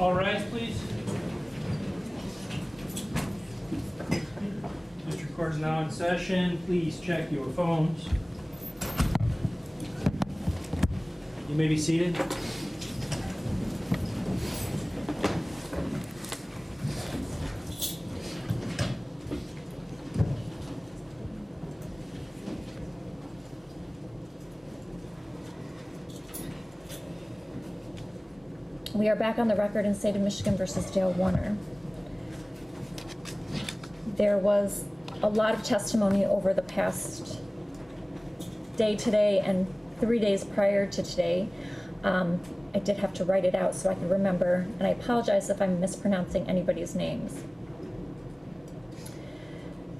All rise, please. District Court is now in session. Please check your phones. You may be seated. We are back on the record in State of Michigan versus Dee Warner. There was a lot of testimony over the past day today and 3 days prior to today. I did have to write it out so I could remember, and I apologize if I'm mispronouncing anybody's names.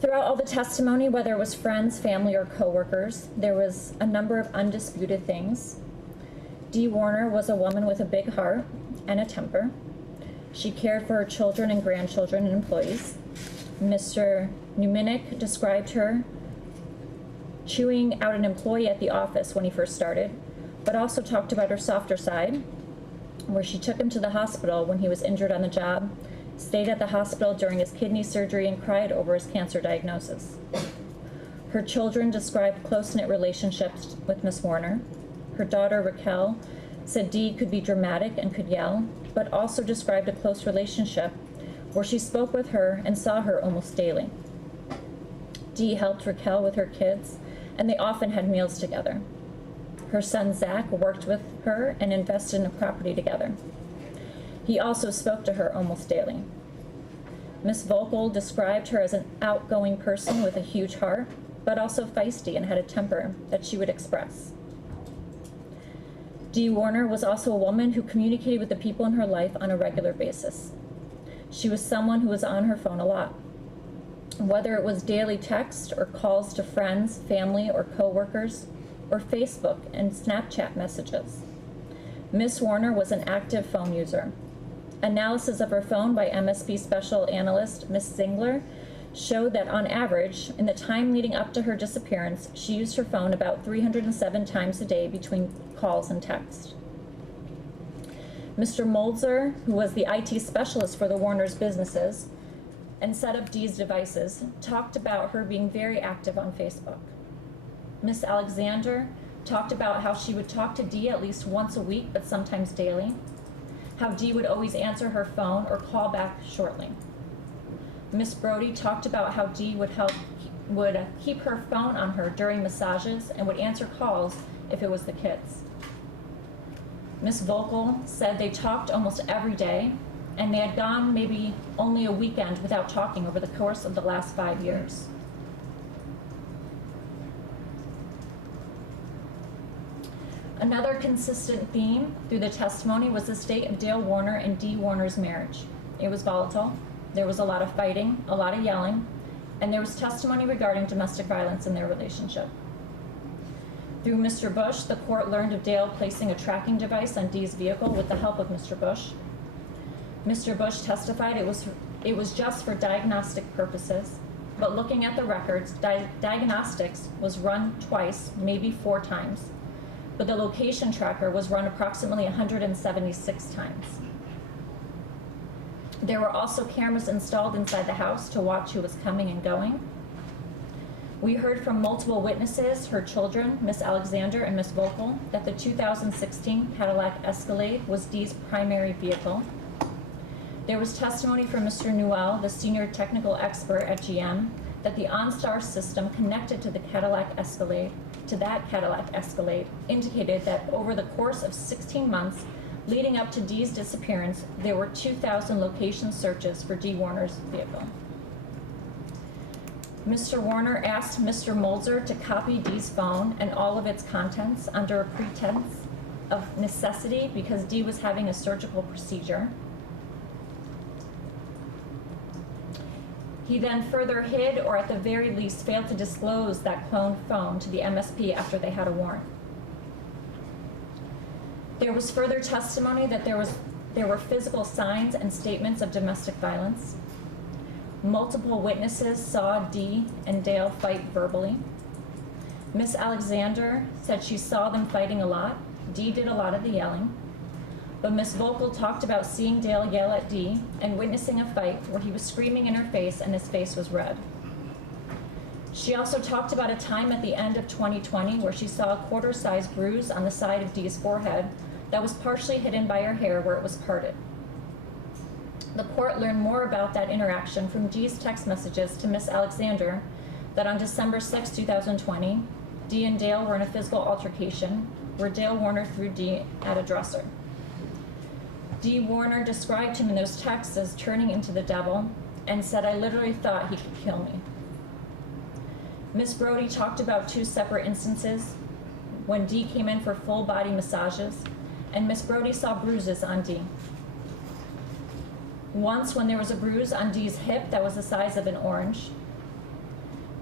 Throughout all the testimony, whether it was friends, family, or coworkers, there was a number of undisputed things. Dee Warner was a woman with a big heart and a temper. She cared for her children and grandchildren and employees. Mr. Newminick described her chewing out an employee at the office when he first started, but also talked about her softer side, where she took him to the hospital when he was injured on the job, stayed at the hospital during his kidney surgery, and cried over his cancer diagnosis. Her children described close-knit relationships with Miss Warner. Her daughter, Raquel, said Dee could be dramatic and could yell, but also described a close relationship where she spoke with her and saw her almost daily. Dee helped Raquel with her kids, and they often had meals together. Her son, Zach, worked with her and invested in a property together. He also spoke to her almost daily. Miss Volkel described her as an outgoing person with a huge heart, but also feisty and had a temper that she would express. Dee Warner was also a woman who communicated with the people in her life on a regular basis. She was someone who was on her phone a lot. Whether it was daily text or calls to friends, family, or coworkers, or Facebook and Snapchat messages. Miss Warner was an active phone user. Analysis of her phone by MSP Special Analyst Miss Zingler showed that on average, in the time leading up to her disappearance, she used her phone about 307 times a day between calls and text. Mr. Molzer, who was the IT specialist for the Warner's businesses and set up Dee's devices, talked about her being very active on Facebook. Miss Alexander talked about how she would talk to Dee at least once a week, but sometimes daily, how Dee would always answer her phone or call back shortly. Miss Brody talked about how Dee would keep her phone on her during massages and would answer calls if it was the kids. Miss Volkel said they talked almost every day, and they had gone maybe only a weekend without talking over the course of the last 5 years. Another consistent theme through the testimony was the state of Dee Warner and Dee Warner's marriage. It was volatile. There was a lot of fighting, a lot of yelling, and there was testimony regarding domestic violence in their relationship. Through Mr. Bush, the court learned of Dale placing a tracking device on Dee's vehicle with the help of Mr. Bush. Mr. Bush testified it was just for diagnostic purposes, but looking at the records, diagnostics was run twice, maybe 4 times, but the location tracker was run approximately 176 times. There were also cameras installed inside the house to watch who was coming and going. We heard from multiple witnesses, her children, Miss Alexander and Miss Volkel, that the 2016 Cadillac Escalade was Dee's primary vehicle. There was testimony from Mr. Newell, the senior technical expert at GM, that the OnStar system connected to that Cadillac Escalade, indicated that over the course of 16 months leading up to Dee's disappearance, there were 2,000 location searches for Dee Warner's vehicle. Mr. Warner asked Mr. Molzer to copy Dee's phone and all of its contents under a pretense of necessity because Dee was having a surgical procedure. He then further hid, or at the very least failed to disclose, that cloned phone to the MSP after they had a warrant. There was further testimony that there were physical signs and statements of domestic violence. Multiple witnesses saw Dee and Dale fight verbally. Miss Alexander said she saw them fighting a lot. Dee did a lot of the yelling. but Miss Vocal talked about seeing Dale yell at Dee and witnessing a fight where he was screaming in her face and his face was red. She also talked about a time at the end of 2020 where she saw a quarter-sized bruise on the side of Dee's forehead that was partially hidden by her hair where it was parted. The court learned more about that interaction from Dee's text messages to Miss Alexander that on December 6, 2020, Dee and Dale were in a physical altercation where Dale Warner threw Dee at a dresser. Dee Warner described him in those texts as turning into the devil and said, "I literally thought he could kill me." Miss Brody talked about two separate instances when Dee came in for full body massages and Miss Brody saw bruises on Dee. Once when there was a bruise on Dee's hip that was the size of an orange,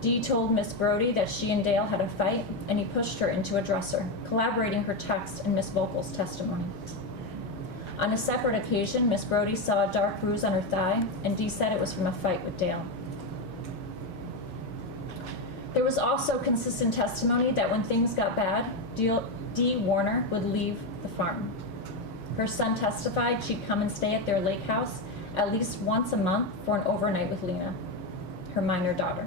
Dee told Miss Brody that she and Dale had a fight and he pushed her into a dresser, corroborating her text and Miss Vocal's testimony. On a separate occasion, Miss Brody saw a dark bruise on her thigh and Dee said it was from a fight with Dale. There was also consistent testimony that when things got bad, Dee Warner would leave the farm. Her son testified she'd come and stay at their lake house at least once a month for an overnight with Lena, her minor daughter.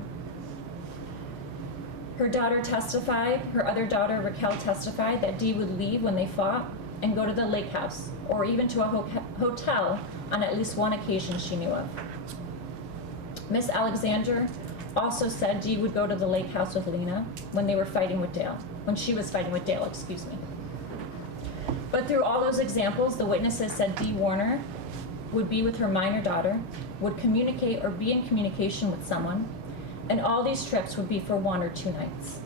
Her other daughter Raquel testified that Dee would leave when they fought and go to the lake house or even to a hotel on at least one occasion she knew of. Miss Alexander also said Dee would go to the lake house with Lena when she was fighting with Dale, excuse me. But through all those examples, the witnesses said Dee Warner would be with her minor daughter, would communicate or be in communication with someone, and all these trips would be for 1 or 2 nights.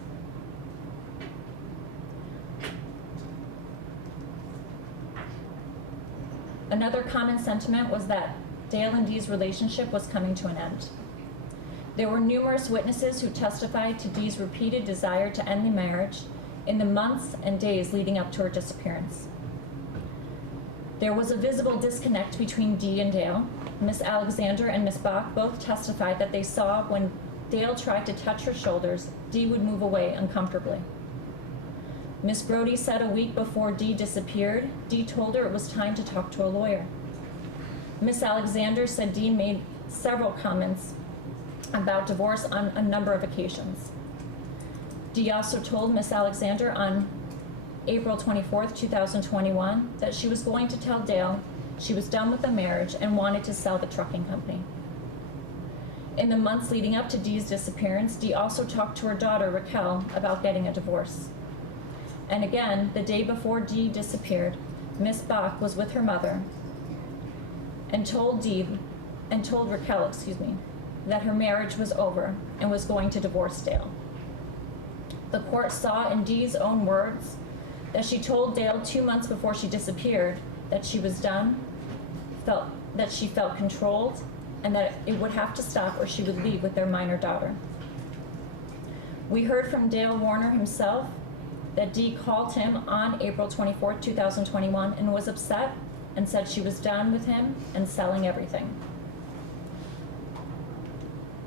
Another common sentiment was that Dale and Dee's relationship was coming to an end. There were numerous witnesses who testified to Dee's repeated desire to end the marriage in the months and days leading up to her disappearance. There was a visible disconnect between Dee and Dale. Miss Alexander and Miss Bach both testified that they saw when Dale tried to touch her shoulders, Dee would move away uncomfortably. Miss Brody said a week before Dee disappeared, Dee told her it was time to talk to a lawyer. Miss Alexander said Dee made several comments about divorce on a number of occasions. Dee also told Miss Alexander on April 24th, 2021, that she was going to tell Dale she was done with the marriage and wanted to sell the trucking company. In the months leading up to Dee's disappearance, Dee also talked to her daughter, Raquel, about getting a divorce. And again, the day before Dee disappeared, Miss Bach was with her mother and told Raquel, that her marriage was over and was going to divorce Dale. The court saw in Dee's own words that she told Dale 2 months before she disappeared that she was done, that she felt controlled, and that it would have to stop or she would leave with their minor daughter. We heard from Dale Warner himself that Dee called him on April 24, 2021 and was upset and said she was done with him and selling everything.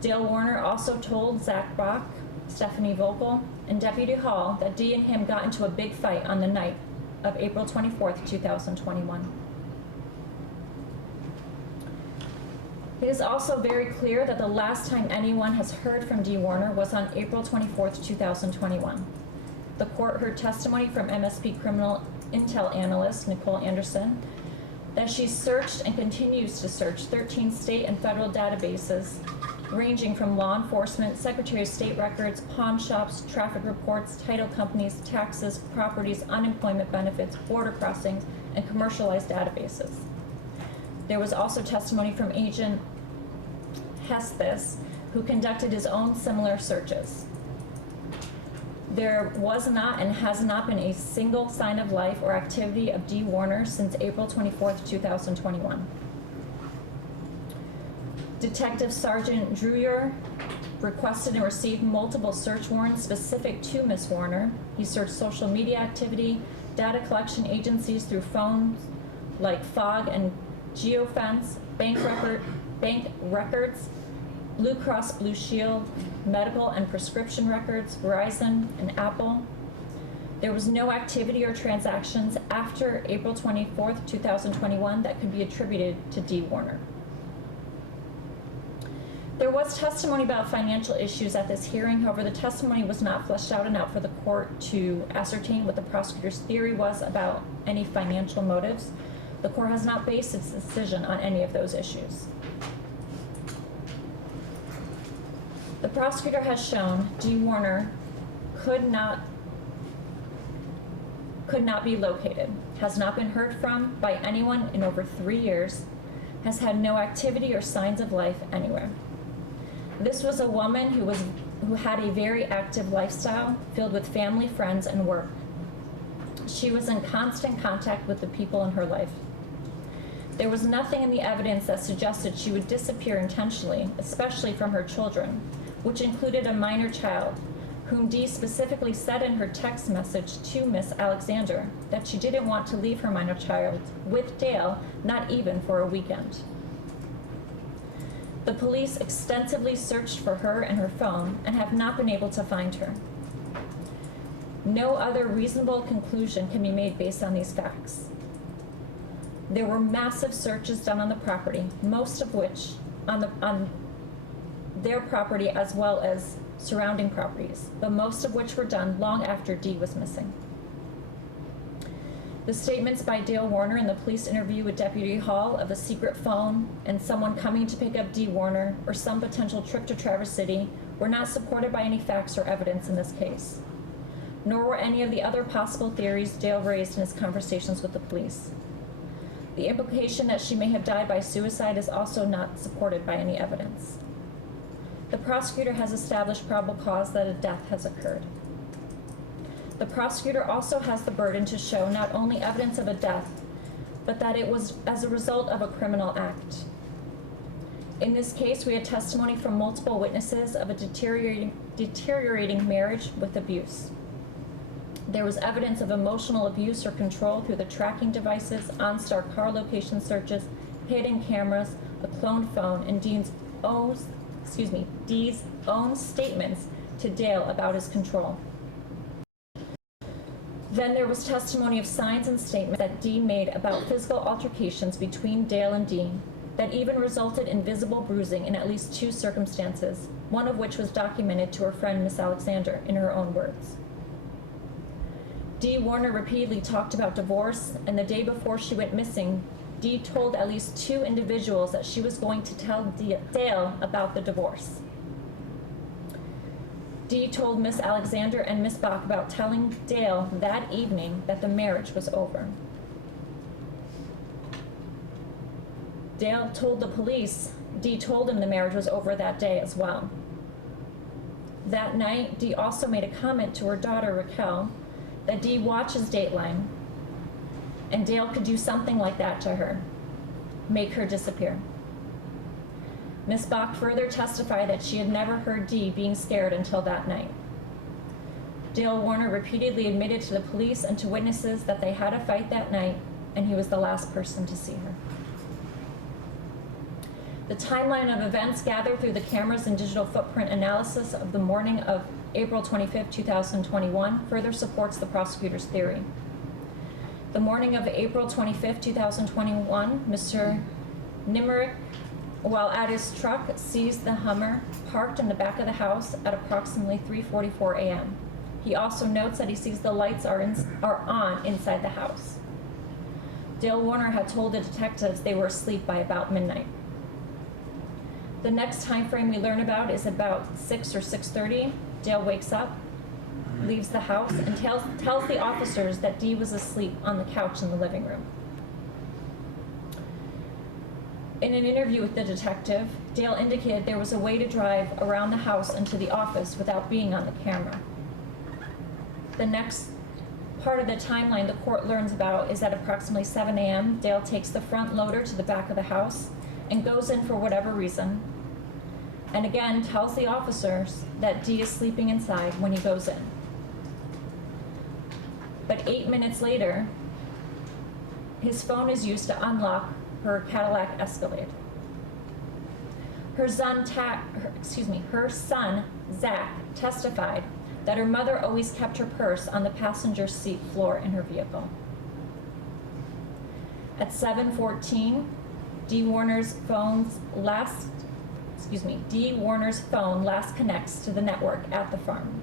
Dale Warner also told Zach Bach, Stephanie Vogel, and Deputy Hall that Dee and him got into a big fight on the night of April 24, 2021. It is also very clear that the last time anyone has heard from Dee Warner was on April 24, 2021. The court heard testimony from MSP criminal intel analyst Nicole Anderson that she searched and continues to search 13 state and federal databases ranging from law enforcement, Secretary of State records, pawn shops, traffic reports, title companies, taxes, properties, unemployment benefits, border crossings, and commercialized databases. There was also testimony from Agent Hespis, who conducted his own similar searches. There was not and has not been a single sign of life or activity of Dee Warner since April 24, 2021. Detective Sergeant Frushour requested and received multiple search warrants specific to Ms. Warner. He searched social media activity, data collection agencies through phones like Fog and Geofence, bank records, Blue Cross Blue Shield, medical and prescription records, Verizon and Apple. There was no activity or transactions after April 24th, 2021 that could be attributed to Dee Warner. There was testimony about financial issues at this hearing. However, the testimony was not fleshed out enough for the court to ascertain what the prosecutor's theory was about any financial motives. The court has not based its decision on any of those issues. The prosecutor has shown Dee Warner could not be located, has not been heard from by anyone in over 3 years, has had no activity or signs of life anywhere. This was a woman who had a very active lifestyle filled with family, friends, and work. She was in constant contact with the people in her life. There was nothing in the evidence that suggested she would disappear intentionally, especially from her children, which included a minor child, whom Dee specifically said in her text message to Miss Alexander that she didn't want to leave her minor child with Dale, not even for a weekend. The police extensively searched for her and her phone and have not been able to find her. No other reasonable conclusion can be made based on these facts. There were massive searches done on the property, most of which on their property as well as surrounding properties, but most of which were done long after Dee was missing. The statements by Dale Warner in the police interview with Deputy Hall of a secret phone and someone coming to pick up Dee Warner or some potential trip to Traverse City were not supported by any facts or evidence in this case, nor were any of the other possible theories Dale raised in his conversations with the police. The implication that she may have died by suicide is also not supported by any evidence. The prosecutor has established probable cause that a death has occurred. The prosecutor also has the burden to show not only evidence of a death, but that it was as a result of a criminal act. In this case, we had testimony from multiple witnesses of a deteriorating marriage with abuse. There was evidence of emotional abuse or control through the tracking devices, OnStar car location searches, hidden cameras, a cloned phone, and Dee's own statements to Dale about his control. Then there was testimony of signs and statements that Dee made about physical altercations between Dale and Dee that even resulted in visible bruising in at least 2 circumstances, one of which was documented to her friend Miss Alexander in her own words. Dee Warner repeatedly talked about divorce, and the day before she went missing, Dee told at least 2 individuals that she was going to tell Dale about the divorce. Dee told Miss Alexander and Miss Bach about telling Dale that evening that the marriage was over. Dale told the police Dee told him the marriage was over that day as well. That night, Dee also made a comment to her daughter Raquel that Dee watches Dateline and Dale could do something like that to her, make her disappear. Miss Bach further testified that she had never heard Dee being scared until that night. Dale Warner repeatedly admitted to the police and to witnesses that they had a fight that night, and he was the last person to see her. The timeline of events gathered through the cameras and digital footprint analysis of the morning of April 25, 2021 further supports the prosecutor's theory. The morning of April 25, 2021, Mr. Nimerick, while at his truck, sees the Hummer parked in the back of the house at approximately 3:44 a.m. He also notes that he sees the lights are on inside the house. Dale Warner had told the detectives they were asleep by about midnight. The next time frame we learn about is about 6 or 6:30. Dale wakes up, leaves the house, and tells the officers that Dee was asleep on the couch in the living room. In an interview with the detective, Dale indicated there was a way to drive around the house and to the office without being on the camera. The next part of the timeline the court learns about is at approximately 7 a.m. Dale takes the front loader to the back of the house and goes in for whatever reason, and again tells the officers that Dee is sleeping inside when he goes in. But 8 minutes later, his phone is used to unlock her Cadillac Escalade. Her son, Zach, testified that her mother always kept her purse on the passenger seat floor in her vehicle. At 7:14, Dee Warner's phone last connects to the network at the farm.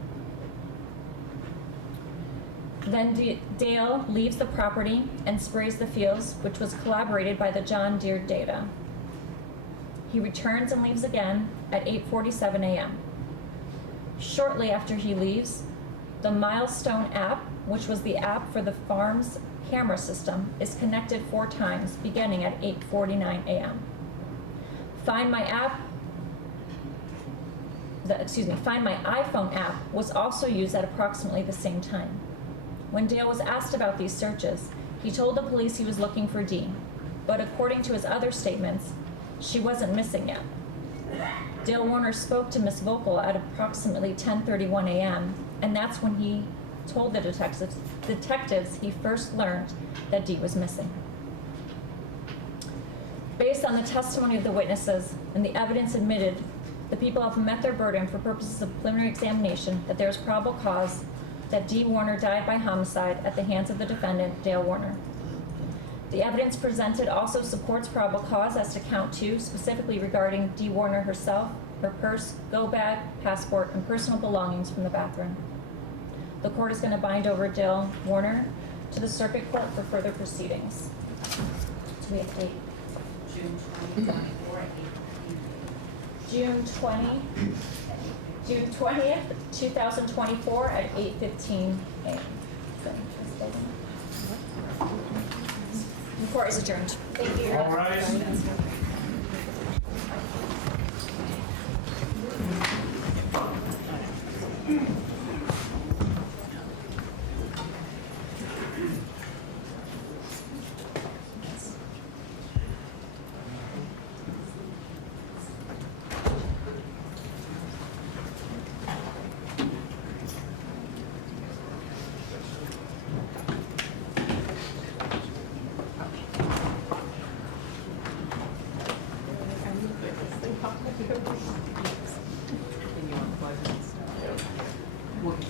Then Dale leaves the property and sprays the fields, which was corroborated by the John Deere data. He returns and leaves again at 8:47 a.m. Shortly after he leaves, the Milestone app, which was the app for the farm's camera system, is connected 4 times, beginning at 8:49 a.m. Find My iPhone app was also used at approximately the same time. When Dale was asked about these searches, he told the police he was looking for Dee, but according to his other statements, she wasn't missing yet. Dale Warner spoke to Miss Vocal at approximately 10:31 a.m., and that's when he told the detectives he first learned that Dee was missing. Based on the testimony of the witnesses and the evidence admitted, the people have met their burden for purposes of preliminary examination that there is probable cause that Dee Warner died by homicide at the hands of the defendant, Dale Warner. The evidence presented also supports probable cause as to count 2, specifically regarding Dee Warner herself, her purse, go bag, passport, and personal belongings from the bathroom. The court is going to bind over Dale Warner to the circuit court for further proceedings. So we have date. June 20th, 2024 at 8:15 a.m. The court is adjourned. Thank you. All right.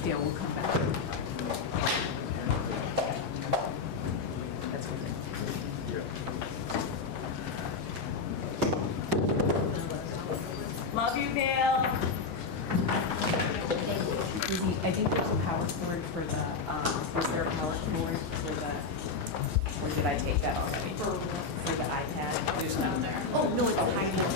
We'll come back. That's okay. Love you, Dale. I think there's a power cord for the, was there a power cord for the, or did I take that already? For the iPad? There's none there. Oh, no, it's tiny.